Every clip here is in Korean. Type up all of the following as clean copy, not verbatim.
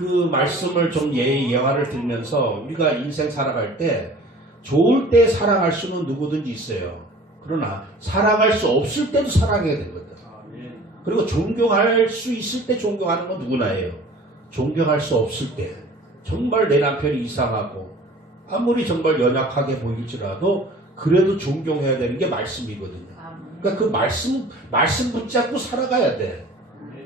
그 말씀을 좀 예화를 들면서 우리가 인생 살아갈 때 좋을 때 사랑할 수는 누구든지 있어요. 그러나 사랑할 수 없을 때도 사랑해야 되거든. 그리고 존경할 수 있을 때 존경하는 건 누구나예요. 존경할 수 없을 때 정말 내 남편이 이상하고 아무리 정말 연약하게 보일지라도 그래도 존경해야 되는 게 말씀이거든요. 그러니까 그 말씀 붙잡고 살아가야 돼.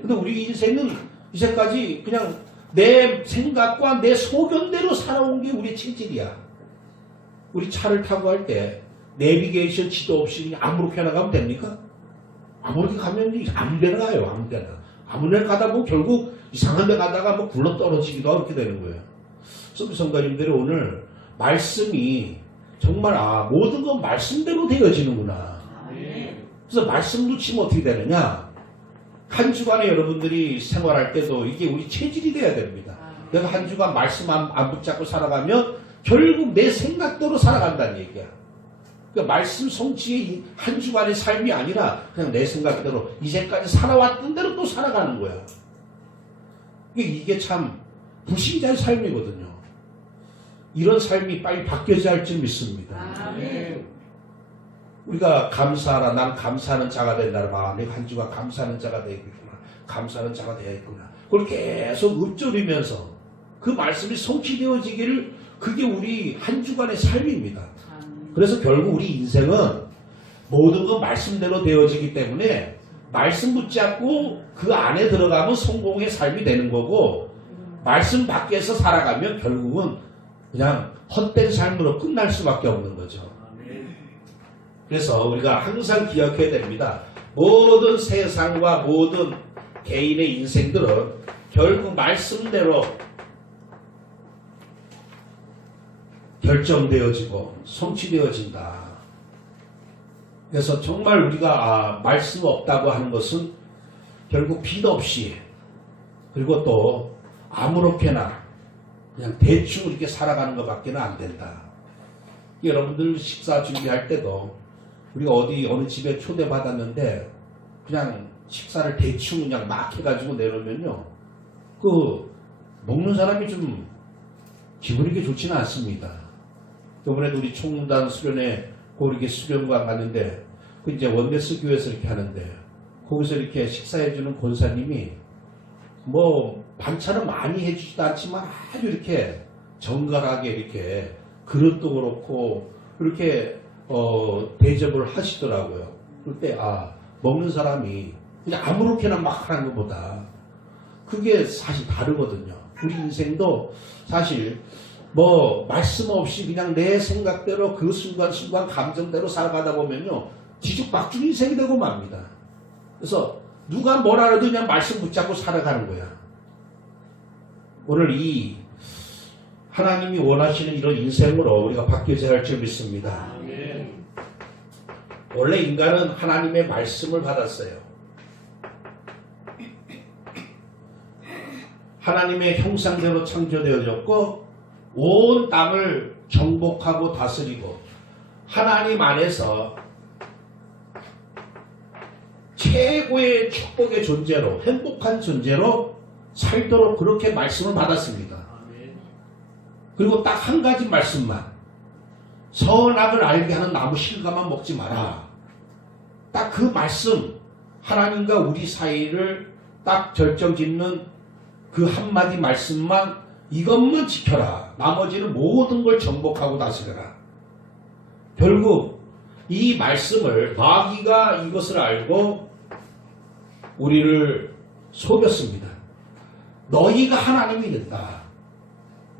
근데 우리 인생은 이제까지 그냥 내 생각과 내 소견대로 살아온 게 우리의 체질이야. 우리 차를 타고 할 때 내비게이션 지도 없이 그냥 아무렇게나 가면 됩니까? 아무렇게 가면 아무데나 가요. 아무데나. 아무데나 가다 보면 결국 이상한 데 가다가 뭐 굴러 떨어지기도 하고 그렇게 되는 거예요. 그래서 성도님들이 오늘 말씀이 정말 모든 건 말씀대로 되어지는구나. 그래서 말씀 놓치면 어떻게 되느냐? 한 주간에 여러분들이 생활할 때도 이게 우리 체질이 돼야 됩니다. 내가 한 주간 말씀 안 붙잡고 살아가면 결국 내 생각대로 살아간다는 얘기야. 그러니까 말씀 성취의 한 주간의 삶이 아니라 그냥 내 생각대로 이제까지 살아왔던 대로 또 살아가는 거야. 이게 참 불신자의 삶이거든요. 이런 삶이 빨리 바뀌어야 할 줄 믿습니다. 우리가 감사하라. 난 감사하는 자가 된다. 내가 한 주간 감사하는 자가 되겠구나. 감사하는 자가 되겠구나. 그걸 계속 읊조리면서 그 말씀이 성취되어지기를 그게 우리 한 주간의 삶입니다. 그래서 결국 우리 인생은 모든 건 말씀대로 되어지기 때문에 말씀 붙잡고 그 안에 들어가면 성공의 삶이 되는 거고 말씀 밖에서 살아가면 결국은 그냥 헛된 삶으로 끝날 수밖에 없는 거죠. 그래서 우리가 항상 기억해야 됩니다. 모든 세상과 모든 개인의 인생들은 결국 말씀대로 결정되어지고 성취되어진다. 그래서 정말 우리가 말씀 없다고 하는 것은 결국 빚 없이 그리고 또 아무렇게나 그냥 대충 이렇게 살아가는 것밖에는 안 된다. 여러분들 식사 준비할 때도 우리가 어느 집에 초대받았는데 그냥 식사를 대충 그냥 막 해가지고 내놓으면요. 그 먹는 사람이 좀 기분이 그렇게 좋지는 않습니다. 이번에도 우리 총무단 수련회 이렇게 수련관 갔는데 그 이제 원베스 교회에서 이렇게 하는데 거기서 이렇게 식사해주는 권사님이 뭐 반찬은 많이 해주지도 않지만 아주 이렇게 정갈하게 이렇게 그릇도 그렇고 이렇게 대접을 하시더라고요. 그럴 때 먹는 사람이 그냥 아무렇게나 막 하는 것보다 그게 사실 다르거든요. 우리 인생도 사실 뭐 말씀 없이 그냥 내 생각대로 그 순간순간 감정대로 살아가다 보면요 뒤죽박죽 인생이 되고 맙니다. 그래서 누가 뭐라 해도 그냥 말씀 붙잡고 살아가는 거야. 오늘 이 하나님이 원하시는 이런 인생으로 우리가 바뀌어져야 할 줄 믿습니다. 원래 인간은 하나님의 말씀을 받았어요. 하나님의 형상대로 창조되어졌고 온 땅을 정복하고 다스리고 하나님 안에서 최고의 축복의 존재로 행복한 존재로 살도록 그렇게 말씀을 받았습니다. 그리고 딱 한 가지 말씀만 선악을 알게 하는 나무 실과만 먹지 마라. 딱 그 말씀 하나님과 우리 사이를 딱 결정짓는 그 한마디 말씀만 이것만 지켜라. 나머지는 모든 걸 정복하고 다스려라. 결국 이 말씀을 마귀가 이것을 알고 우리를 속였습니다. 너희가 하나님이 된다.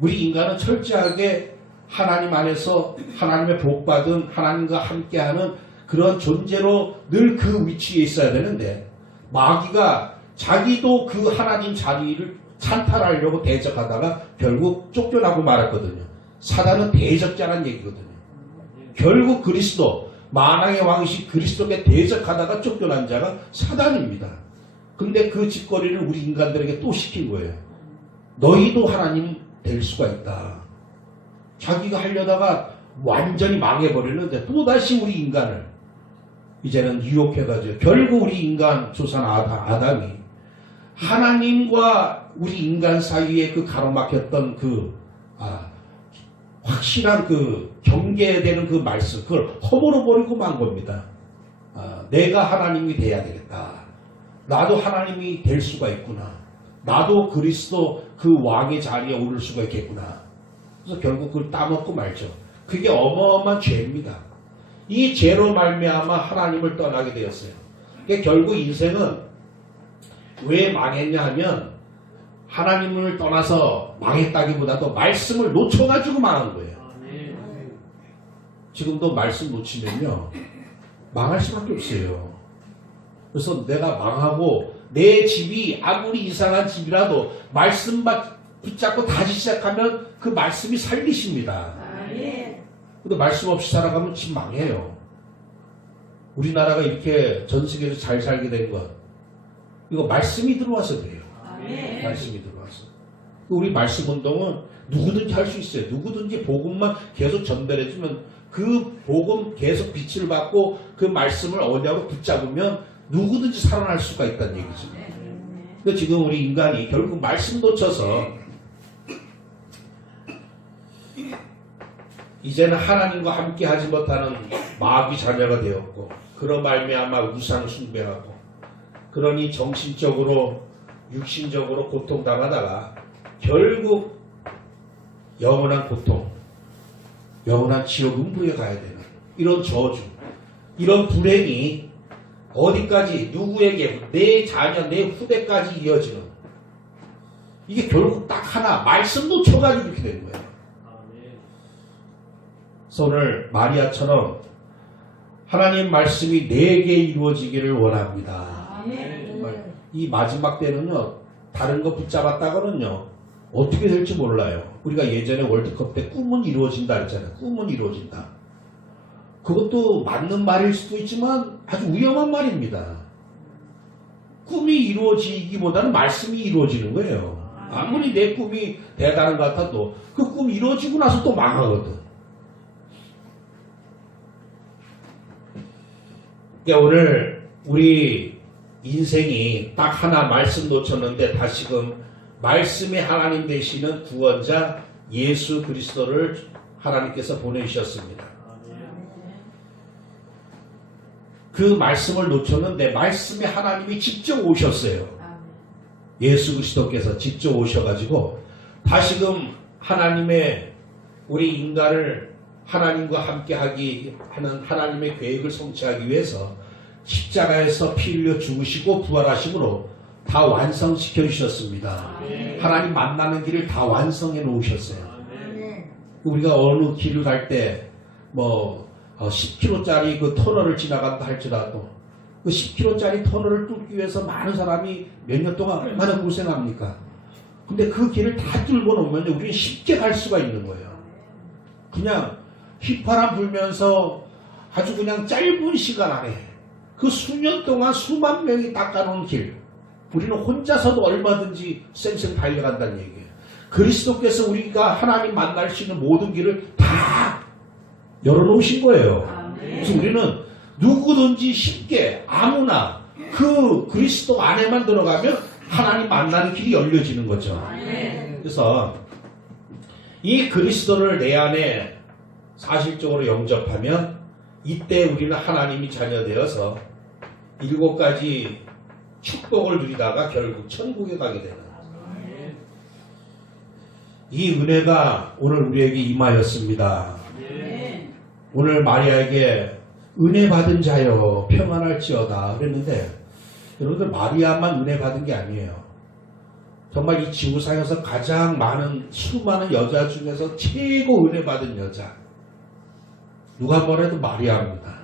우리 인간은 철저하게 하나님 안에서 하나님의 복받은 하나님과 함께하는 그런 존재로 늘 그 위치에 있어야 되는데 마귀가 자기도 그 하나님 자리를 찬탈하려고 대적하다가 결국 쫓겨나고 말았거든요. 사단은 대적자란 얘기거든요. 결국 그리스도 만왕의 왕이신 그리스도께 대적하다가 쫓겨난 자가 사단입니다. 근데 그 짓거리를 우리 인간들에게 또 시킨 거예요. 너희도 하나님 될 수가 있다. 자기가 하려다가 완전히 망해버리는데 또다시 우리 인간을 이제는 유혹해가지고 결국 우리 인간 조상 아담이 하나님과 우리 인간 사이에 그 가로막혔던 확실한 경계되는 그 말씀, 그걸 허물어 버리고 만 겁니다. 내가 하나님이 돼야 되겠다. 나도 하나님이 될 수가 있구나. 나도 그리스도 그 왕의 자리에 오를 수가 있겠구나. 그래서 결국 그걸 따먹고 말죠. 그게 어마어마한 죄입니다. 이 죄로 말미암아 하나님을 떠나게 되었어요. 그러니까 결국 인생은 왜 망했냐 하면 하나님을 떠나서 망했다기보다도 말씀을 놓쳐가지고 망한 거예요. 지금도 말씀 놓치면요 망할 수밖에 없어요. 그래서 내가 망하고 내 집이 아무리 이상한 집이라도 말씀만 붙잡고 다시 시작하면 그 말씀이 살리십니다. 근데 말씀 없이 살아가면 집 망해요. 우리나라가 이렇게 전 세계에서 잘 살게 된 것, 이거 말씀이 들어와서 그래요. 말씀이 들어와서. 우리 말씀 운동은 누구든지 할 수 있어요. 누구든지 복음만 계속 전달해주면, 그 복음 계속 빛을 받고 그 말씀을 언약으로 붙잡으면 누구든지 살아날 수가 있다는 얘기죠. 근데 지금 우리 인간이 결국 말씀 놓쳐서 이제는 하나님과 함께 하지 못하는 마귀 자녀가 되었고, 그런 말미암아 우상 숭배하고, 그러니 정신적으로 육신적으로 고통당하다가 결국 영원한 고통, 영원한 지옥 음부에 가야 되는 이런 저주, 이런 불행이 어디까지, 누구에게, 내 자녀, 내 후대까지 이어지는, 이게 결국 딱 하나 말씀 놓쳐가지고 이렇게 된 거예요. 그래서 오늘 마리아처럼 하나님 말씀이 내게 이루어지기를 원합니다. 이 마지막 때는요, 다른 거 붙잡았다가는요 어떻게 될지 몰라요. 우리가 예전에 월드컵 때 꿈은 이루어진다 했잖아요. 꿈은 이루어진다. 그것도 맞는 말일 수도 있지만 아주 위험한 말입니다. 꿈이 이루어지기보다는 말씀이 이루어지는 거예요. 아무리 내 꿈이 대단한 것 같아도 그 꿈 이루어지고 나서 또 망하거든. 그러니까 오늘 우리 인생이 딱 하나 말씀 놓쳤는데 다시금 말씀의 하나님 되시는 구원자 예수 그리스도를 하나님께서 보내주셨습니다. 그 말씀을 놓쳤는데 말씀의 하나님이 직접 오셨어요. 예수 그리스도께서 직접 오셔가지고 다시금 하나님의 우리 인간을 하나님과 함께하기 하는 하나님의 계획을 성취하기 위해서 십자가에서 피 흘려 죽으시고 부활하심으로 다 완성시켜 주셨습니다. 하나님 만나는 길을 다 완성해 놓으셨어요. 우리가 어느 길을 갈 때 10km짜리 그 터널을 지나간다 할지라도 그 10km짜리 터널을 뚫기 위해서 많은 사람이 몇 년 동안 얼마나 고생합니까? 근데 그 길을 다 뚫고 놓으면 우리는 쉽게 갈 수가 있는 거예요. 그냥 휘파람 불면서 아주 그냥 짧은 시간 안에 그 수년 동안 수만 명이 닦아놓은 길, 우리는 혼자서도 얼마든지 쌩쌩 달려간다는 얘기예요. 그리스도께서 우리가 하나님 만날 수 있는 모든 길을 다 열어놓으신 거예요. 그래서 우리는 누구든지 쉽게 아무나 그 그리스도 안에만 들어가면 하나님 만나는 길이 열려지는 거죠. 그래서 이 그리스도를 내 안에 사실적으로 영접하면 이때 우리는 하나님이 자녀되어서 7가지 축복을 누리다가 결국 천국에 가게 되는 이 은혜가 오늘 우리에게 임하였습니다. 오늘 마리아에게 은혜 받은 자여 평안할지어다 그랬는데, 여러분들 마리아만 은혜 받은 게 아니에요. 정말 이 지구상에서 가장 많은 수많은 여자 중에서 최고 은혜 받은 여자 누가 뭐래도 마리아입니다.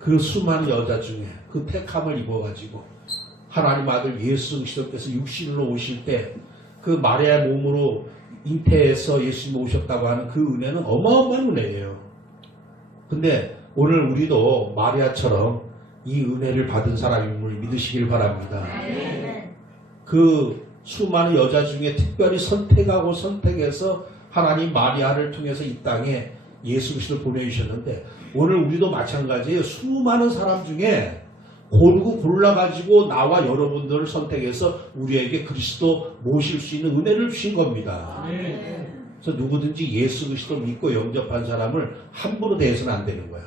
그 수많은 여자 중에 그 택함을 입어가지고 하나님 아들 예수 그리스도께서 육신으로 오실 때 그 마리아의 몸으로 잉태해서 예수님이 오셨다고 하는 그 은혜는 어마어마한 은혜예요. 근데 오늘 우리도 마리아처럼 이 은혜를 받은 사람임을 믿으시길 바랍니다. 그 수많은 여자 중에 특별히 선택하고 선택해서 하나님 마리아를 통해서 이 땅에 예수 그리스도를 보내주셨는데, 오늘 우리도 마찬가지예요. 수많은 사람 중에 골고 골라가지고 나와 여러분들을 선택해서 우리에게 그리스도 모실 수 있는 은혜를 주신 겁니다. 그래서 누구든지 예수 그리스도 믿고 영접한 사람을 함부로 대해서는 안 되는 거야.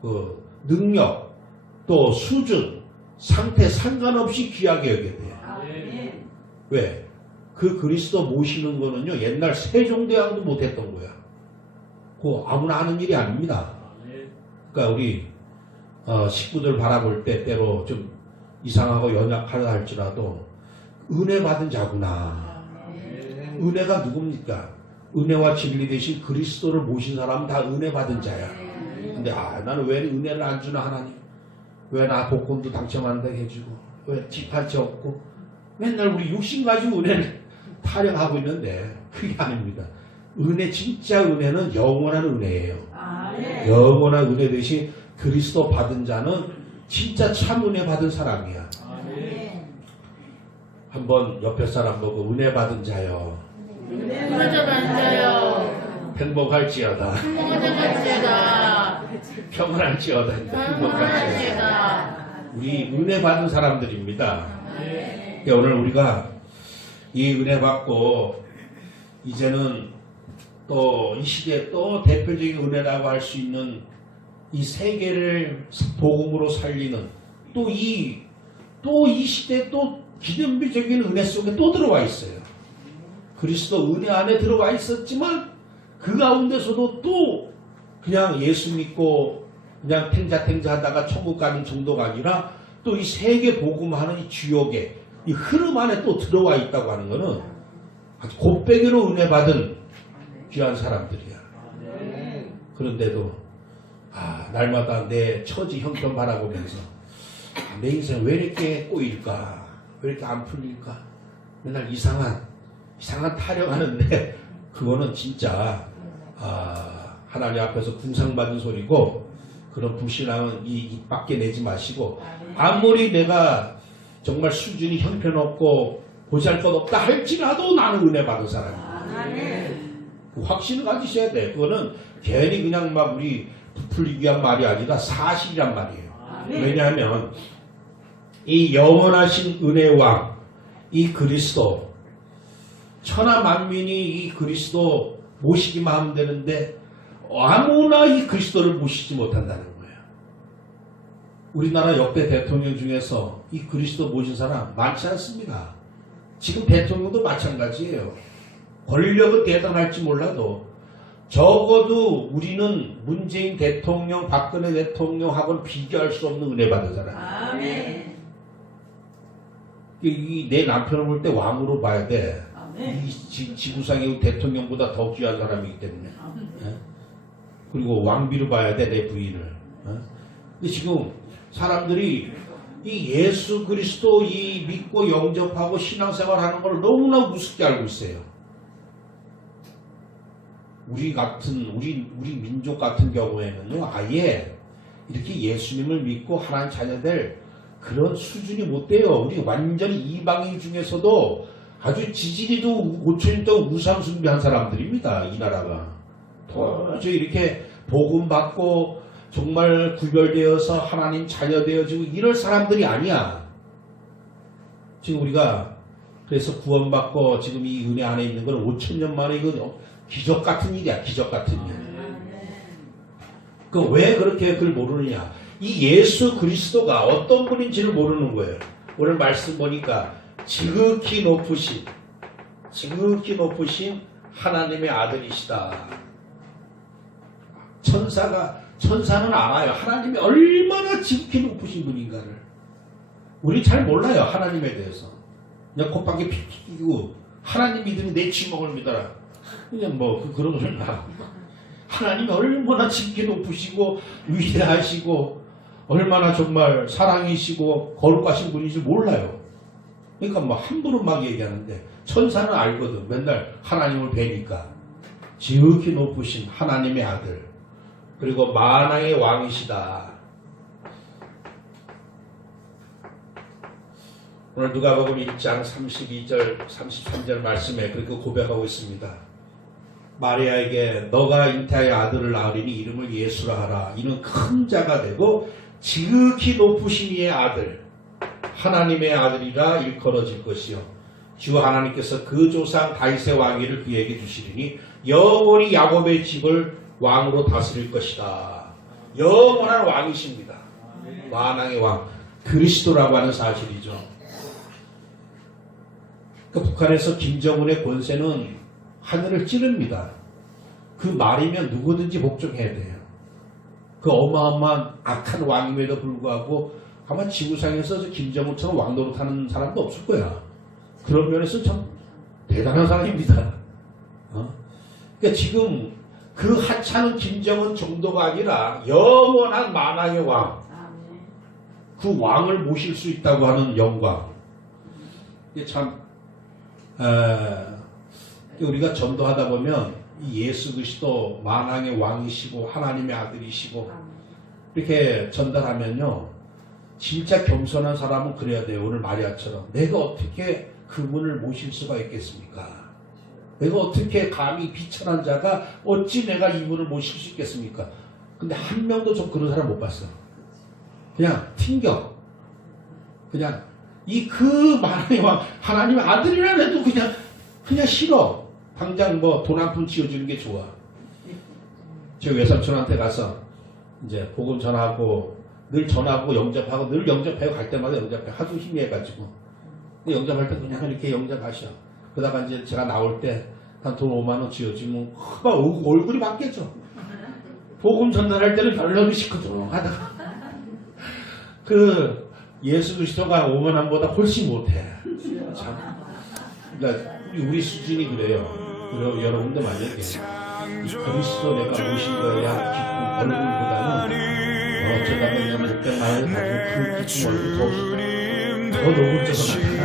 그 능력, 또 수준, 상태 상관없이 귀하게 여겨야 돼. 왜? 그 그리스도 모시는 거는요, 옛날 세종대왕도 못했던 거야. 그거 아무나 하는 일이 아닙니다. 그러니까 우리 식구들 바라볼 때 때로 좀 이상하고 연약하다 할지라도 은혜 받은 자구나. 은혜가 누굽니까? 은혜와 진리 대신 그리스도를 모신 사람은 다 은혜 받은 자야. 근데 나는 왜 은혜를 안 주나 하나님? 왜 나 복권도 당첨 안 되게 해주고, 왜 집 한 채 없고, 맨날 우리 육신 가지고 은혜를 타령하고 있는데 그게 아닙니다. 은혜, 진짜 은혜는 영원한 은혜예요. 영원한 은혜 대신 그리스도 받은 자는 진짜 참 은혜 받은 사람이야. 한번 옆에 사람 보고 은혜 받은 자요. 은혜 받은 자요. 행복할지어다. 행복할지어다. 평안할지어다. 행복할지어다. 우리 은혜 받은 사람들입니다. 오늘 우리가 이 은혜 받고 이제는 또 이 시대에 또 대표적인 은혜라고 할 수 있는 이 세계를 복음으로 살리는 또 이 시대에 또 기념비적인 은혜 속에 또 들어와 있어요. 그리스도 은혜 안에 들어와 있었지만 그 가운데서도 또 그냥 예수 믿고 그냥 탱자탱자 하다가 천국 가는 정도가 아니라 또 이 세계 복음하는 이 주역의 이 흐름 안에 또 들어와 있다고 하는 것은 아주 곱배기로 은혜 받은 귀한 사람들이야. 그런데도 날마다 내 처지 형편 바라보면서 내 인생 왜 이렇게 꼬일까? 왜 이렇게 안 풀릴까? 맨날 이상한 타령하는데 그거는 진짜 하나님 앞에서 궁상받은 소리고, 그런 불신앙은 입 밖에 내지 마시고, 아무리 내가 정말 수준이 형편없고 보잘것없다 할지라도 나는 은혜 받은 사람이야. 그 확신을 가지셔야 돼. 그거는 괜히 그냥 막 우리 부풀리기 위한 말이 아니라 사실이란 말이에요. 왜냐하면 이 영원하신 은혜의 왕, 이 그리스도, 천하 만민이 이 그리스도 모시기만 하면 되는데 아무나 이 그리스도를 모시지 못한다는 거예요. 우리나라 역대 대통령 중에서 이 그리스도 모신 사람 많지 않습니다. 지금 대통령도 마찬가지예요. 권력은 대단할지 몰라도 적어도 우리는 문재인 대통령, 박근혜 대통령하고는 비교할 수 없는 은혜 받은 사람. 내 남편을 볼 때 왕으로 봐야 돼. 이 지구상의 대통령보다 더 귀한 사람이기 때문에. 그리고 왕비로 봐야 돼, 내 부인을. 근데 지금 사람들이 이 예수 그리스도 이 믿고 영접하고 신앙생활하는 걸 너무나 우습게 알고 있어요. 우리 민족 같은 경우에는요, 아예 이렇게 예수님을 믿고 하나님 자녀들 그런 수준이 못 돼요. 우리 완전히 이방인 중에서도 아주 지지리도 5천년 동안 우상 숭배한 사람들입니다. 이 나라가. 도저히 이렇게 복음 받고 정말 구별되어서 하나님 자녀 되어지고 이럴 사람들이 아니야. 지금 우리가 그래서 구원받고 지금 이 은혜 안에 있는 건 5천년 만에 이건 기적 같은 일이야. 기적 같은 일. 그 왜 그렇게 그걸 모르느냐. 이 예수 그리스도가 어떤 분인지를 모르는 거예요. 오늘 말씀 보니까 지극히 높으신 하나님의 아들이시다. 천사는 알아요. 하나님이 얼마나 지극히 높으신 분인가를. 우리 잘 몰라요. 하나님에 대해서. 그냥 콧방귀 픽픽 끼고 하나님 믿으니 내 지목을 믿어라. 그냥 그런 소리 나. 하나님이 얼마나 지극히 높으시고 위대하시고 얼마나 정말 사랑이시고 거룩하신 분인지 몰라요. 그러니까 함부로 막 얘기하는데 천사는 알거든. 맨날 하나님을 뵈니까. 지극히 높으신 하나님의 아들, 그리고 만왕의 왕이시다. 오늘 누가복음 1장 32절 33절 말씀에 그렇게 고백하고 있습니다. 마리아에게 너가 잉태하여 아들을 낳으리니 이름을 예수라 하라. 이는 큰 자가 되고 지극히 높으신 이의 아들 하나님의 아들이라 일컬어질 것이요 주 하나님께서 그 조상 다윗의 왕위를 그에게 주시리니 영원히 야곱의 집을 왕으로 다스릴 것이다. 영원한 왕이십니다. 만왕의 왕 그리스도라고 하는 사실이죠. 그 북한에서 김정은의 권세는 하늘을 찌릅니다. 그 말이면 누구든지 복종해야 돼요. 그 어마어마한 악한 왕임에도 불구하고 아마 지구상에서 저 김정은처럼 왕 노릇하는 사람도 없을 거야. 그런 면에서 참 대단한 사람입니다. 그러니까 지금 그 하찮은 김정은 정도가 아니라 영원한 만왕의 왕, 그 왕을 모실 수 있다고 하는 영광. 이게 참 우리가 전도하다 보면 이 예수 그리스도 만왕의 왕이시고 하나님의 아들이시고 이렇게 전달하면요 진짜 겸손한 사람은 그래야 돼요. 오늘 마리아처럼 내가 어떻게 그분을 모실 수가 있겠습니까? 내가 어떻게 감히 비천한 자가 어찌 내가 이분을 모실 수 있겠습니까? 근데 한 명도 좀 그런 사람 못 봤어. 그냥 튕겨. 그냥 이 그 만왕의 왕 하나님의 아들이라 해도 그냥 싫어. 당장 뭐 돈 한 푼 지어주는 게 좋아. 제 외삼촌한테 가서 이제 복음 전하고 늘 전하고 영접하고 늘 영접하고 갈 때마다 영접해 하도 힘해가지고 영접할 때 그냥 이렇게 영접하셔. 그러다가 이제 제가 나올 때 한 돈 5만 원 지어주면 막 얼굴이 바뀌었죠. 복음 전달할 때는 별로 시끄러워 하다가 그 예수 그리스도가 5만 원보다 훨씬 못해. 참. 그러니까 우리 수준이 그래요. 여러분도 만약에 그리스도 내가 모신 거야 기쁜 얼굴보다는 어쩌다가 그냥 못된 말을 가지고 그 기쁜 얼굴 더 노골적으로 나타나.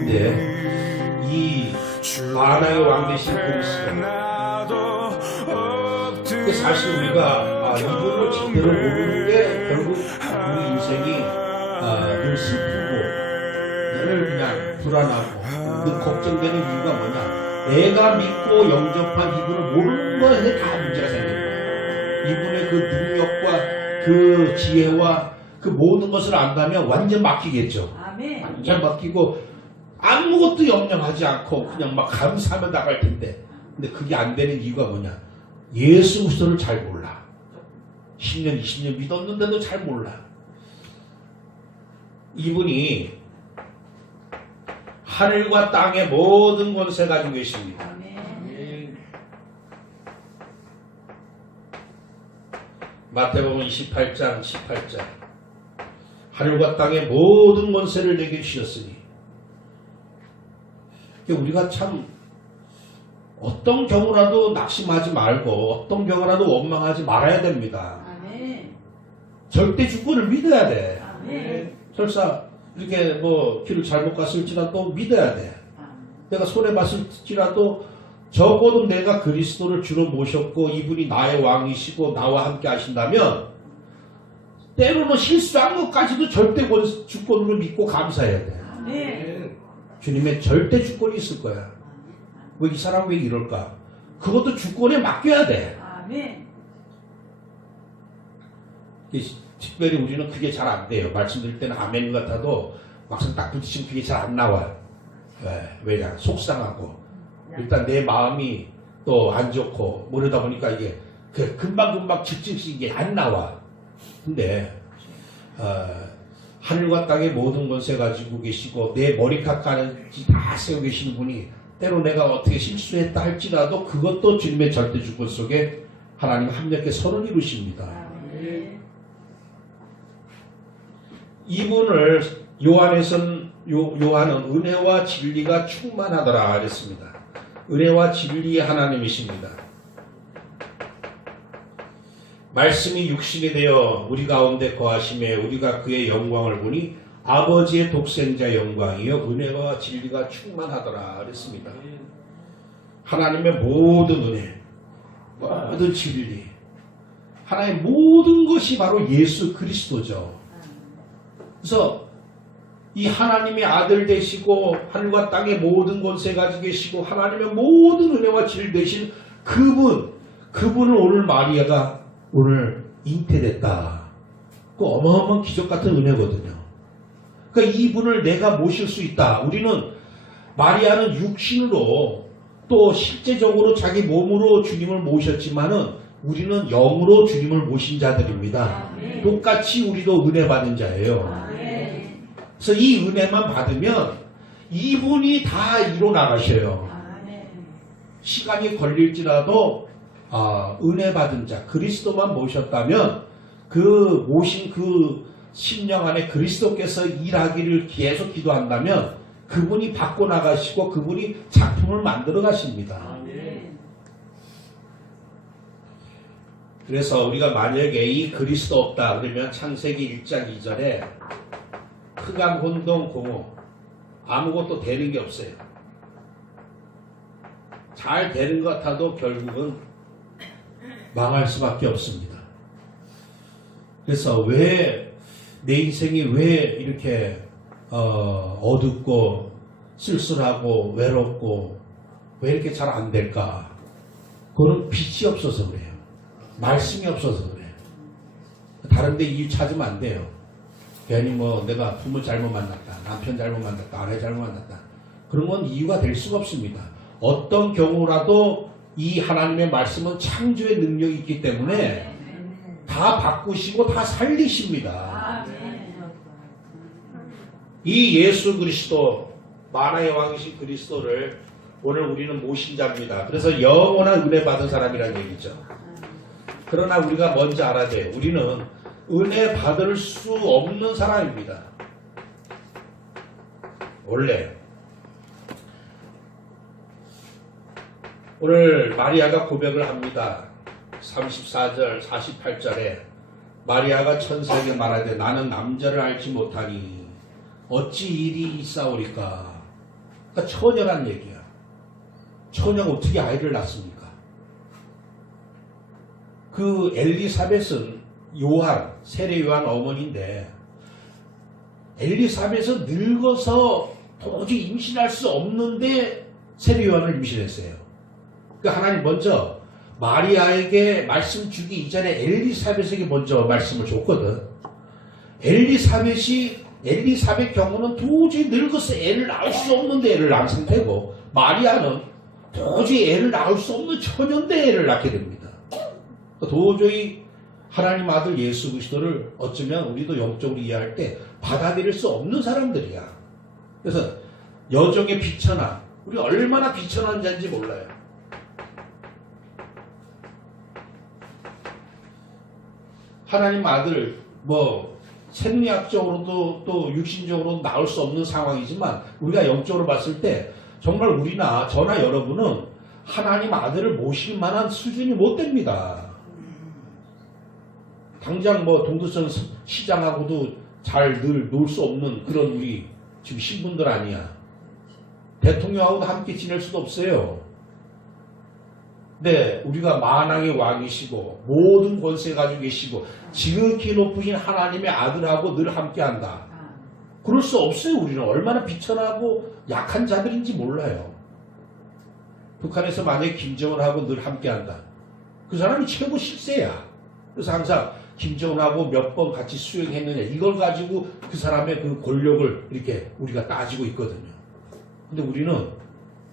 근데 이 만왕의 왕 되신 그리스도 사실 우리가 이분을 제대로 모르는 게 결국 우리 인생이 늘 슬프고 늘 그냥 불안하고 늘 걱정되는 이유가 뭐냐, 내가 믿고 영접한 이분을 모르는 것에 다 문제가 생기는 거예요. 이분의 그 능력과 그 지혜와 그 모든 것을 안다면 완전 맡기겠죠. 완전 맡기고 아무것도 염려하지 않고 그냥 막 감사하며 나갈 텐데, 근데 그게 안 되는 이유가 뭐냐, 예수 그리스도를 잘 몰라. 10년 20년 믿었는데도 잘 몰라. 이분이 하늘과 땅의 모든 권세 가지고 계십니다. 마태복음 28장 18절 하늘과 땅의 모든 권세를 내게 주셨으니, 우리가 참 어떤 경우라도 낙심하지 말고 어떤 경우라도 원망하지 말아야 됩니다. 절대 주권을 믿어야 돼. 설사 이렇게 뭐 길을 잘못 갔을지라도 믿어야 돼. 내가 손해봤을지라도 적어도 내가 그리스도를 주로 모셨고 이분이 나의 왕이시고 나와 함께 하신다면 때로는 실수한 것까지도 절대 주권으로 믿고 감사해야 돼. 주님의 절대 주권이 있을 거야. 왜 이 사람 왜 이럴까? 그것도 주권에 맡겨야 돼. 특별히 우리는 그게 잘 안 돼요. 말씀드릴 때는 아멘 같아도 막상 딱 부딪히면 그게 잘 안 나와요. 왜냐? 속상하고 일단 내 마음이 또 안 좋고 모르다 보니까 이게 금방금방 직진씩 이게 안 나와. 근데 하늘과 땅의 모든 권세 가지고 계시고 내 머리카락까지 다 세우고 계시는 분이 때로 내가 어떻게 실수했다 할지라도 그것도 주님의 절대 주권 속에 하나님 합력의 선을 이루십니다. 이분을 요한은 은혜와 진리가 충만하더라 그랬습니다. 은혜와 진리의 하나님이십니다. 말씀이 육신이 되어 우리 가운데 거하심에 우리가 그의 영광을 보니 아버지의 독생자 영광이요 은혜와 진리가 충만하더라 그랬습니다. 하나님의 모든 은혜, 모든 진리, 하나님의 모든 것이 바로 예수 그리스도죠. 그래서 이 하나님의 아들 되시고 하늘과 땅의 모든 권세 가지고 계시고 하나님의 모든 은혜와 진리 되신 그분을 오늘 마리아가 오늘 잉태됐다. 그 어마어마한 기적 같은 은혜거든요. 그러니까 이분을 내가 모실 수 있다. 우리는 마리아는 육신으로 또 실제적으로 자기 몸으로 주님을 모셨지만은 우리는 영으로 주님을 모신 자들입니다. 똑같이 우리도 은혜 받은 자예요. 그래서 이 은혜만 받으면 이분이 다 이뤄나가셔요. 시간이 걸릴지라도 은혜 받은 자 그리스도만 모셨다면 그 모신 그 심령 안에 그리스도께서 일하기를 계속 기도한다면 그분이 받고 나가시고 그분이 작품을 만들어 가십니다. 그래서 우리가 만약에 이 그리스도 없다 그러면 창세기 1장 2절에 흑암 혼동 공허 아무것도 되는 게 없어요. 잘 되는 것 같아도 결국은 망할 수밖에 없습니다. 그래서 왜 내 인생이 왜 이렇게 어둡고 쓸쓸하고 외롭고 왜 이렇게 잘 안 될까? 그거는 빛이 없어서 그래요. 말씀이 없어서 그래요. 다른 데 이유 찾으면 안 돼요. 괜히 뭐 내가 부모 잘못 만났다, 남편 잘못 만났다, 아내 잘못 만났다. 그런 건 이유가 될 수가 없습니다. 어떤 경우라도 이 하나님의 말씀은 창조의 능력이 있기 때문에 다 바꾸시고 다 살리십니다. 이 예수 그리스도 만화의 왕이신 그리스도를 오늘 우리는 모신 자입니다. 그래서 영원한 은혜 받은 사람이라는 얘기죠. 그러나 우리가 먼저 알아야 돼요. 우리는 은혜 받을 수 없는 사람입니다. 원래 오늘 마리아가 고백을 합니다. 34절 48절에 마리아가 천사에게 말하되 나는 남자를 알지 못하니 어찌 일이 있사오리까. 그러니까 처녀란 얘기야. 처녀가 어떻게 아이를 낳습니까? 그 엘리사벳은 요한, 세례 요한 어머니인데 엘리사벳은 늙어서 도저히 임신할 수 없는데 세례 요한을 임신했어요. 그러니까 하나님 먼저 마리아에게 말씀 주기 이전에 엘리사벳에게 먼저 말씀을 줬거든. 엘리사벳 경우는 도저히 늙어서 애를 낳을 수 없는데 애를 낳은 상태고 마리아는 도저히 애를 낳을 수 없는 처녀인데 애를 낳게 됩니다. 도저히 하나님 아들 예수 그리스도를 어쩌면 우리도 영적으로 이해할 때 받아들일 수 없는 사람들이야. 그래서 여종의 비천함, 우리 얼마나 비천한 자인지 몰라요. 하나님 아들 생리학적으로도 또 육신적으로도 나올 수 없는 상황이지만 우리가 영적으로 봤을 때 정말 우리나 저나 여러분은 하나님 아들을 모실 만한 수준이 못 됩니다. 당장 동두천 시장하고도 잘 늘 놀 수 없는 그런 우리 지금 신분들 아니야. 대통령하고도 함께 지낼 수도 없어요. 네, 우리가 만왕의 왕이시고 모든 권세 가지고 계시고 지극히 높으신 하나님의 아들하고 늘 함께한다. 그럴 수 없어요. 우리는 얼마나 비천하고 약한 자들인지 몰라요. 북한에서 만약에 김정은하고 늘 함께한다. 그 사람이 최고 실세야. 그래서 항상 김정은하고 몇 번 같이 수행했느냐 이걸 가지고 그 사람의 그 권력을 이렇게 우리가 따지고 있거든요. 근데 우리는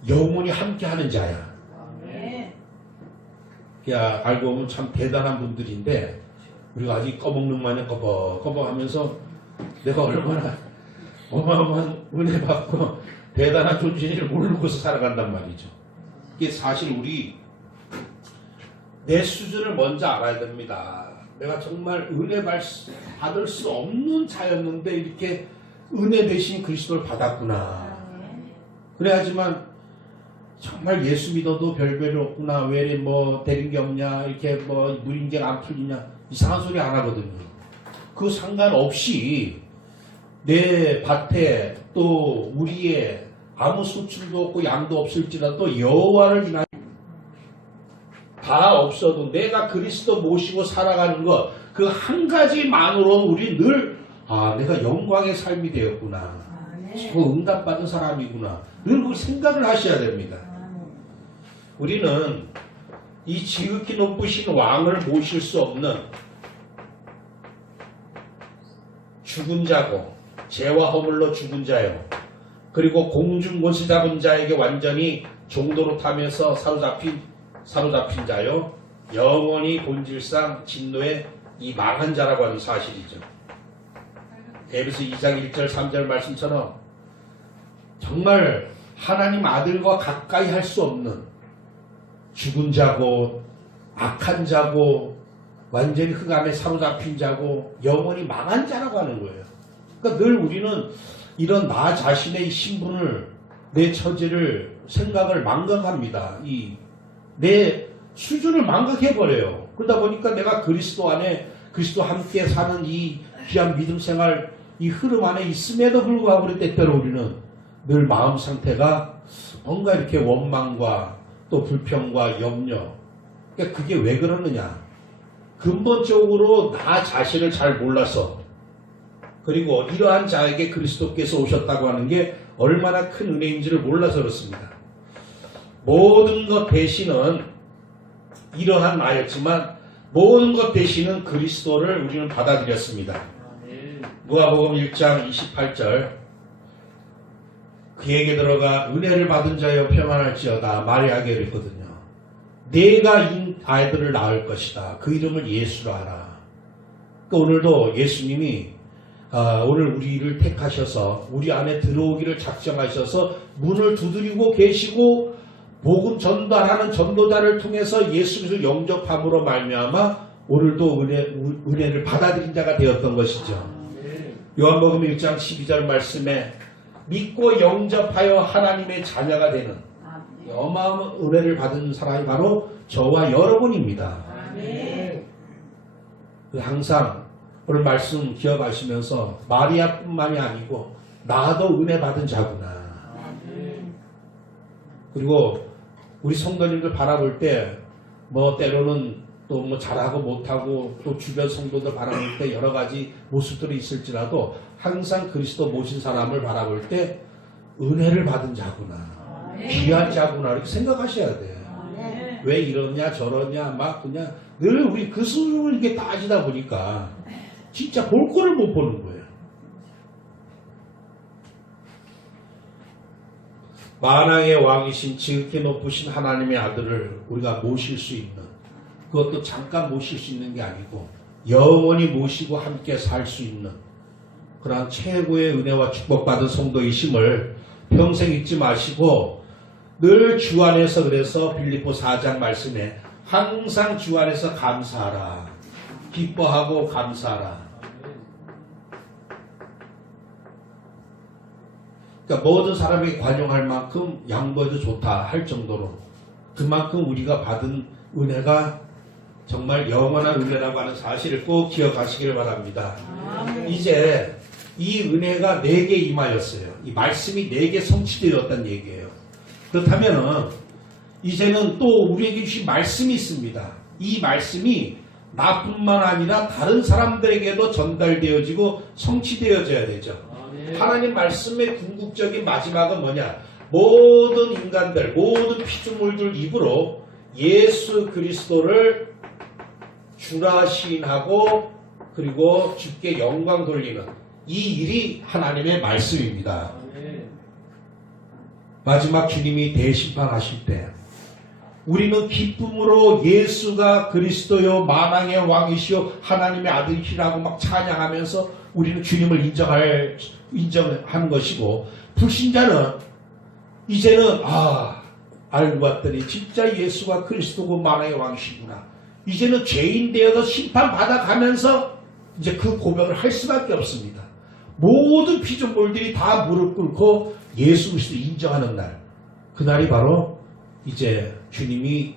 영원히 함께하는 자야. 야, 알고 보면 참 대단한 분들인데 우리가 아직 꺼먹는 마냥 꺼벅꺼벅 하면서 내가 얼마나 어마어마한 은혜 받고 대단한 존재인지를 모르고서 살아간단 말이죠. 이게 사실 우리 내 수준을 먼저 알아야 됩니다. 내가 정말 은혜 받을 수 없는 자였는데 이렇게 은혜 대신 그리스도를 받았구나. 그래야지만 정말 예수 믿어도 별별이 없구나. 왜 되는 게 없냐. 이렇게 무인계가 안 풀리냐. 이상한 소리 안 하거든요. 그 상관없이 내 밭에 또 우리의 아무 소출도 없고 양도 없을지라도 여호와를 인하여 다 없어도 내가 그리스도 모시고 살아가는 것 그 한 가지만으로 우리 늘 내가 영광의 삶이 되었구나. 저 응답받은 사람이구나. 늘 그 생각을 하셔야 됩니다. 우리는 이 지극히 높으신 왕을 모실 수 없는 죽은 자고 죄와 허물로 죽은 자요. 그리고 공중권세 잡은 자에게 완전히 종도로 타면서 사로잡힌 자요. 영원히 본질상 진노의 이 망한 자라고 하는 사실이죠. 에베소 2장 1절 3절 말씀처럼 정말 하나님 아들과 가까이 할 수 없는 죽은 자고 악한 자고 완전히 흑암에 사로잡힌 자고 영원히 망한 자라고 하는 거예요. 그러니까 늘 우리는 이런 나 자신의 신분을, 내 처지를, 생각을 망각합니다. 내 수준을 망각해버려요. 그러다 보니까 내가 그리스도 안에, 그리스도 함께 사는 이 귀한 믿음 생활, 이 흐름 안에 있음에도 불구하고 우리 때때로 우리는 늘 마음 상태가 뭔가 이렇게 원망과 또 불평과 염려. 그러니까 그게 왜 그러느냐. 근본적으로 나 자신을 잘 몰라서, 그리고 이러한 자에게 그리스도께서 오셨다고 하는 게 얼마나 큰 은혜인지를 몰라서 그렇습니다. 모든 것 대신은 이러한 나였지만 모든 것 대신은 그리스도를 우리는 받아들였습니다. 누가복음 1장 28절 그에게 들어가 은혜를 받은 자여 평안할지어다 마리아에게 이르거든요. 내가 이 아이들을 낳을 것이다. 그 이름을 예수라 하라. 그러니까 오늘도 예수님이 오늘 우리를 택하셔서 우리 안에 들어오기를 작정하셔서 문을 두드리고 계시고 복음 전달하는 전도자를 통해서 예수를 영접함으로 말미암아 오늘도 은혜를 받아들인 자가 되었던 것이죠. 요한복음 1장 12절 말씀에 믿고 영접하여 하나님의 자녀가 되는 어마어마한 은혜를 받은 사람이 바로 저와 여러분입니다. 항상 오늘 말씀 기억하시면서 마리아뿐만이 아니고 나도 은혜 받은 자구나. 그리고 우리 성도님들 바라볼 때 뭐 때로는 또 뭐 잘하고 못하고 또 주변 성도들 바라볼 때 여러 가지 모습들이 있을지라도 항상 그리스도 모신 사람을 바라볼 때 은혜를 받은 자구나. 귀한 자구나 이렇게 생각하셔야 돼. 왜 이러냐 저러냐 막 그냥 늘 우리 그 수준을 이렇게 따지다 보니까 진짜 볼 거를 못 보는 거예요. 만왕의 왕이신 지극히 높으신 하나님의 아들을 우리가 모실 수 있는, 그것도 잠깐 모실 수 있는 게 아니고 영원히 모시고 함께 살 수 있는 그러한 최고의 은혜와 축복받은 성도이심을 평생 잊지 마시고 늘 주 안에서, 그래서 빌립보 4장 말씀에 항상 주 안에서 감사하라. 기뻐하고 감사하라. 그러니까 모든 사람에게 관용할 만큼 양보해도 좋다 할 정도로 그만큼 우리가 받은 은혜가 정말 영원한 은혜라고 하는 사실을 꼭 기억하시길 바랍니다. 이제 이 은혜가 내게 임하였어요. 이 말씀이 내게 성취되었다는 얘기예요. 그렇다면 이제는 또 우리에게 주신 말씀이 있습니다. 이 말씀이 나뿐만 아니라 다른 사람들에게도 전달되어지고 성취되어져야 되죠. 하나님 말씀의 궁극적인 마지막은 뭐냐? 모든 인간들, 모든 피조물들 입으로 예수 그리스도를 주라 시인하고 그리고 주께 영광 돌리는 이 일이 하나님의 말씀입니다. 마지막 주님이 대심판하실 때 우리는 기쁨으로 예수가 그리스도요 만왕의 왕이시요 하나님의 아들이시라고 막 찬양하면서 우리는 주님을 인정하는 것이고, 불신자는 이제는 알고 봤더니 진짜 예수가 그리스도고 만왕의 왕이시구나. 이제는 죄인 되어서 심판받아가면서 이제 그 고백을 할 수밖에 없습니다. 모든 피조물들이 다 무릎 꿇고 예수 그리스도 인정하는 날, 그날이 바로 이제 주님이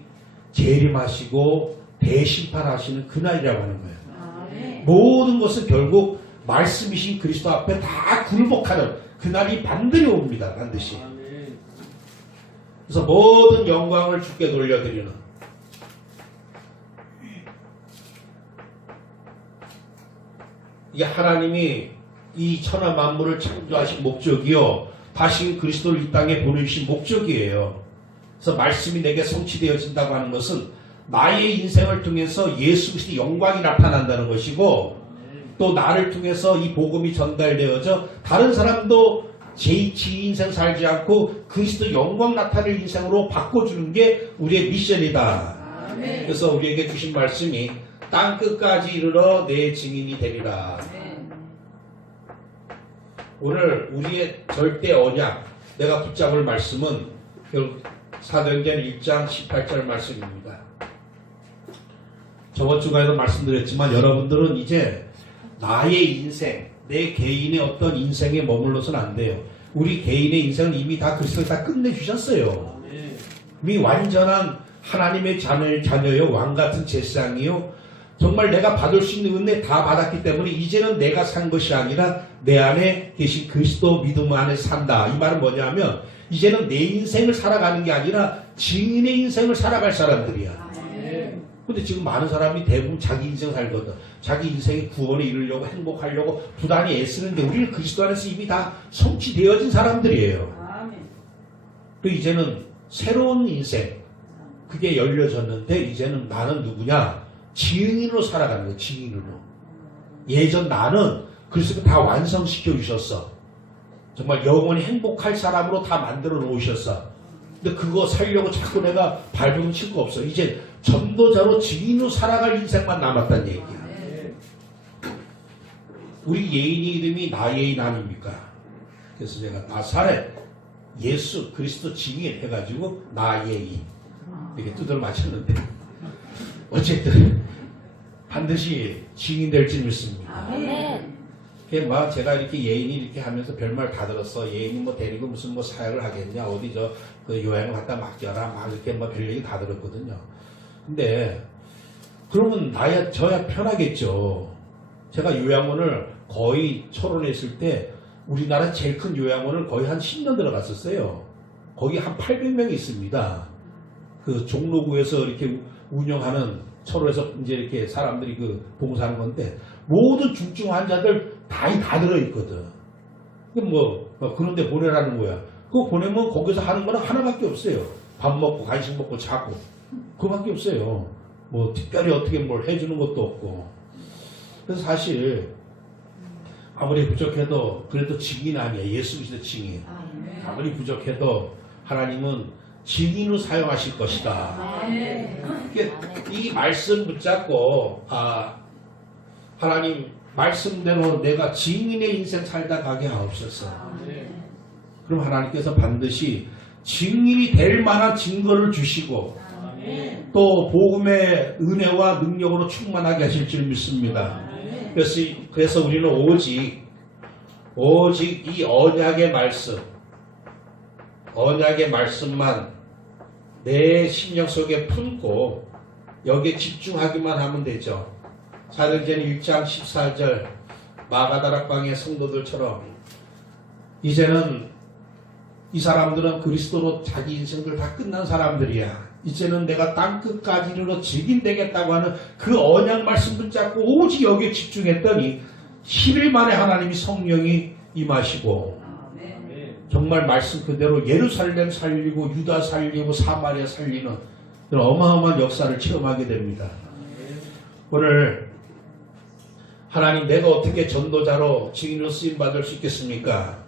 재림하시고 대심판하시는 그날이라고 하는 거예요. 모든 것은 결국 말씀이신 그리스도 앞에 다 굴복하는 그날이 반드시 옵니다. 반드시. 그래서 모든 영광을 주께 돌려드리는, 이게 하나님이 이 천하 만물을 창조하신 목적이요 다시 그리스도를 이 땅에 보내주신 목적이에요. 그래서 말씀이 내게 성취되어진다고 하는 것은 나의 인생을 통해서 예수 그리스도의 영광이 나타난다는 것이고, 또 나를 통해서 이 복음이 전달되어져 다른 사람도 제 인생 살지 않고 그리스도 영광 나타낼 인생으로 바꿔주는 게 우리의 미션이다. 그래서 우리에게 주신 말씀이 땅 끝까지 이르러 내 증인이 되리라. 오늘 우리의 절대 언약, 내가 붙잡을 말씀은 사도행전 1장 18절 말씀입니다. 저번 주간에도 말씀드렸지만 여러분들은 이제 나의 인생, 내 개인의 어떤 인생에 머물러서는 안 돼요. 우리 개인의 인생은 이미 다 그리스도가 다 끝내주셨어요. 이미 완전한 하나님의 자녀요, 왕같은 제사장이요. 정말 내가 받을 수 있는 은혜 다 받았기 때문에 이제는 내가 산 것이 아니라 내 안에 계신 그리스도 믿음 안에 산다. 이 말은 뭐냐면 이제는 내 인생을 살아가는 게 아니라 증인의 인생을 살아갈 사람들이야. 근데 지금 많은 사람이 대부분 자기 인생 살거든. 자기 인생의 구원에 이르려고 행복하려고 부단히 애쓰는데 우리는 그리스도 안에서 이미 다 성취되어진 사람들이에요. 또 이제는 새로운 인생 그게 열려졌는데 이제는 나는 누구냐? 증인으로 살아가는 거예요. 증인으로. 예전 나는 그리스도가 다 완성시켜 주셨어. 정말 영원히 행복할 사람으로 다 만들어 놓으셨어. 근데 그거 살려고 자꾸 내가 발버둥 칠 거 없어. 이제 전도자로 증인으로 살아갈 인생만 남았다는 얘기야. 우리 예인이 이름이 나예인 아닙니까? 그래서 제가 나사렛 예수 그리스도 증인 해가지고 나예인 이렇게 두들 맞췄는데 어쨌든 반드시 증인 될 줄 믿습니다. 그게 막 제가 이렇게 예인이 이렇게 하면서 별말 다 들었어. 예인이 뭐 데리고 무슨 뭐 사역을 하겠냐, 어디 그 요양을 갖다 맡겨라, 막 이렇게 뭐 별 얘기 다 들었거든요. 근데 그러면 저야 편하겠죠. 제가 요양원을 거의 철원에 있을 때 우리나라 제일 큰 요양원을 거의 한 10년 들어갔었어요. 거기 한 800명이 있습니다. 그 종로구에서 이렇게 운영하는 철원에서 이제 이렇게 사람들이 그 봉사하는 건데 모든 중증 환자들 다 들어있거든. 그런데 보내라는 거야. 그거 보내면 거기서 하는 거는 하나밖에 없어요. 밥 먹고 간식 먹고 자고. 그거밖에 없어요. 뭐 특별히 어떻게 뭘 해주는 것도 없고. 그래서 사실 아무리 부족해도 그래도 증인 아니야. 예수 그리스도 증인. 아무리 부족해도 하나님은 증인으로 사용하실 것이다. 이 말씀 붙잡고 하나님 말씀대로 내가 증인의 인생 살다 가게 하옵소서. 그럼 하나님께서 반드시 증인이 될 만한 증거를 주시고 또 복음의 은혜와 능력으로 충만하게 하실 줄 믿습니다. 그래서 우리는 오직 이 언약의 말씀만 내 심령 속에 품고 여기에 집중하기만 하면 되죠. 사도행전 1장 14절 마가다락방의 성도들처럼 이제는 이 사람들은 그리스도로 자기 인생들 다 끝난 사람들이야. 이제는 내가 땅끝까지 이르러 증인되겠다고 하는 그 언약 말씀 붙잡고 오직 여기에 집중했더니 10일 만에 하나님이 성령이 임하시고 정말 말씀 그대로 예루살렘 살리고 유다 살리고 사마리아 살리는 그런 어마어마한 역사를 체험하게 됩니다. 오늘 하나님 내가 어떻게 전도자로 증인으로 쓰임받을 수 있겠습니까?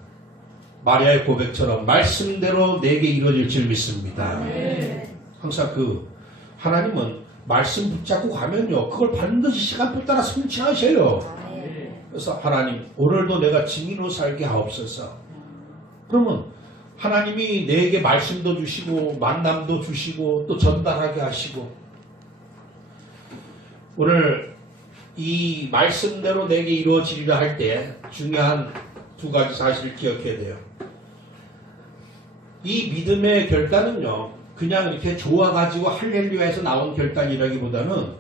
마리아의 고백처럼 말씀대로 내게 이루어질 줄 믿습니다. 항상 하나님은 말씀 붙잡고 가면요 그걸 반드시 시간표 따라 성취하셔요. 그래서 하나님 오늘도 내가 증인으로 살게 하옵소서. 그러면 하나님이 내게 말씀도 주시고 만남도 주시고 또 전달하게 하시고 오늘 이 말씀대로 내게 이루어지리라 할 때 중요한 두 가지 사실을 기억해야 돼요. 이 믿음의 결단은요 그냥 이렇게 좋아가지고 할렐루야에서 나온 결단이라기보다는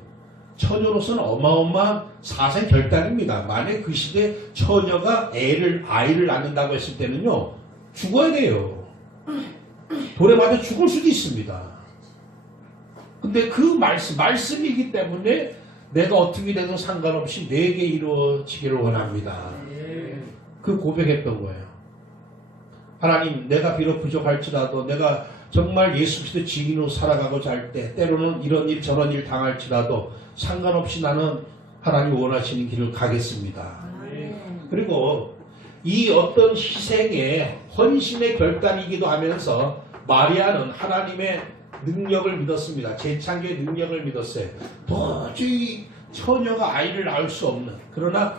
처녀로서는 어마어마한 사생 결단입니다. 만약 그 시대에 처녀가 아이를 낳는다고 했을 때는요 죽어야 돼요. 돌에 맞아 죽을 수도 있습니다. 근데 그 말씀이기 때문에 내가 어떻게 되든 상관없이 내게 이루어지기를 원합니다. 그 고백했던 거예요. 하나님 내가 비록 부족할지라도 내가 정말 예수 그리스도 증인으로 살아가고자 할 때 때로는 이런 일 저런 일 당할지라도 상관없이 나는 하나님 원하시는 길을 가겠습니다. 그리고 이 어떤 희생의 헌신의 결단이기도 하면서 마리아는 하나님의 능력을 믿었습니다. 재창조의 능력을 믿었어요. 도저히 처녀가 아이를 낳을 수 없는, 그러나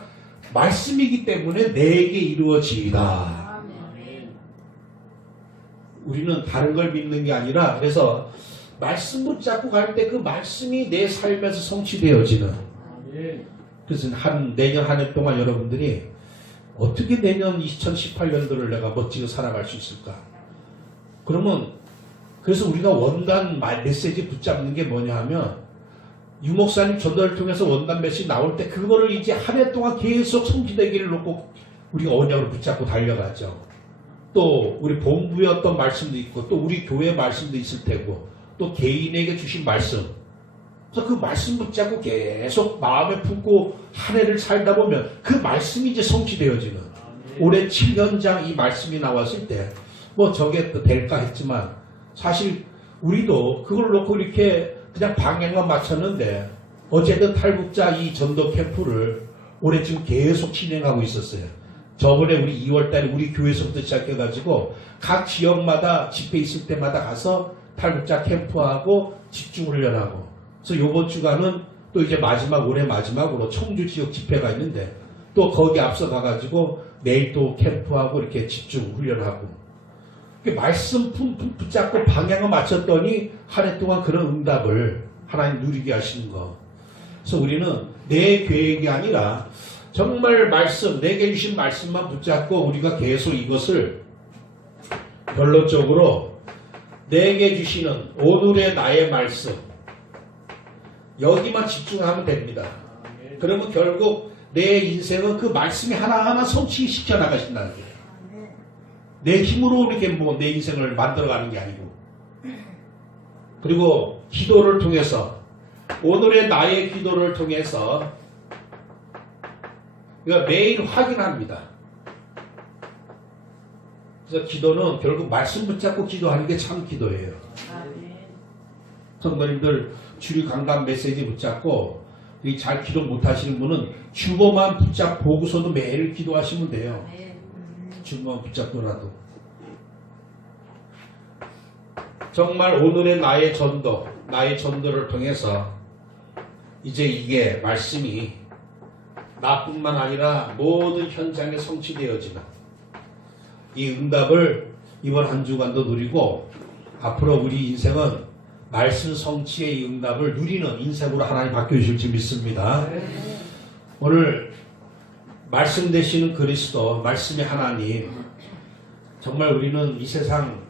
말씀이기 때문에 내게 이루어지이다. 우리는 다른 걸 믿는 게 아니라, 그래서 말씀 붙잡고 갈 때 그 말씀이 내 삶에서 성취되어지는. 그래서 내년 한 해 동안 여러분들이 어떻게 내년 2018년도를 내가 멋지게 살아갈 수 있을까? 그러면 그래서 우리가 원단 메시지 붙잡는 게 뭐냐 하면, 유 목사님 전도를 통해서 원단 메시지 나올 때 그거를 이제 한 해 동안 계속 성취되기를 놓고 우리가 언약을 붙잡고 달려가죠. 또 우리 본부의 어떤 말씀도 있고, 또 우리 교회 말씀도 있을 테고, 또 개인에게 주신 말씀, 그래서 그 말씀 붙잡고 계속 마음에 품고 한 해를 살다 보면 그 말씀이 이제 성취되어지는. 올해 7년장 이 말씀이 나왔을 때 뭐 저게 또 될까 했지만, 사실 우리도 그걸 놓고 이렇게 그냥 방향만 맞췄는데, 어제도 탈북자 이 전도 캠프를 올해 지금 계속 진행하고 있었어요. 저번에 우리 2월달에 우리 교회에서부터 시작해가지고 각 지역마다 집회 있을 때마다 가서 탈북자 캠프하고 집중훈련하고, 그래서 요번 주간은 또 이제 올해 마지막으로 청주 지역 집회가 있는데, 또 거기 앞서 가가지고 내일 또 캠프하고 이렇게 집중훈련하고, 말씀 붙잡고 방향을 맞췄더니 한 해 동안 그런 응답을 하나님 누리게 하시는 거. 그래서 우리는 내 계획이 아니라 정말 말씀, 내게 주신 말씀만 붙잡고 우리가 계속 이것을 결론적으로 내게 주시는 오늘의 나의 말씀, 여기만 집중하면 됩니다. 그러면 결국 내 인생은 그 말씀이 하나하나 성취시켜 나가신다는 거예요. 내 힘으로 이렇게 내 인생을 만들어가는 게 아니고. 그리고 기도를 통해서, 오늘의 나의 기도를 통해서 우리가 매일 확인합니다. 그래서 기도는 결국 말씀 붙잡고 기도하는 게 참 기도예요. 성도님들 주일 강단 메시지 붙잡고 잘 기도 못하시는 분은 주보만 보고서도 매일 기도하시면 돼요. 주보만 붙잡고라도. 정말 오늘의 나의 전도를 통해서 이제 이게 말씀이 나뿐만 아니라 모든 현장에 성취되어지는 이 응답을 이번 한 주간도 누리고, 앞으로 우리 인생은 말씀 성취의 이 응답을 누리는 인생으로 하나님 바꿔주실지 믿습니다. 오늘 말씀 되시는 그리스도, 말씀의 하나님, 정말 우리는 이 세상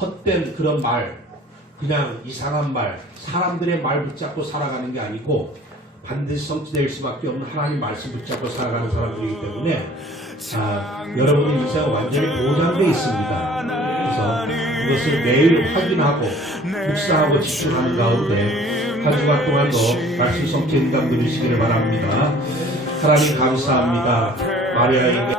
헛된 그런 말, 그냥 이상한 말, 사람들의 말 붙잡고 살아가는 게 아니고 반드시 성취될 수밖에 없는 하나님 말씀 붙잡고 살아가는 사람들이기 때문에 여러분의 인생은 완전히 보장되어 있습니다. 그래서 이것을 매일 확인하고 묵상하고 집중하는 가운데 한 주간 동안도 말씀 성취 응답 누리시기를 바랍니다. 하나님 감사합니다. 마리아에게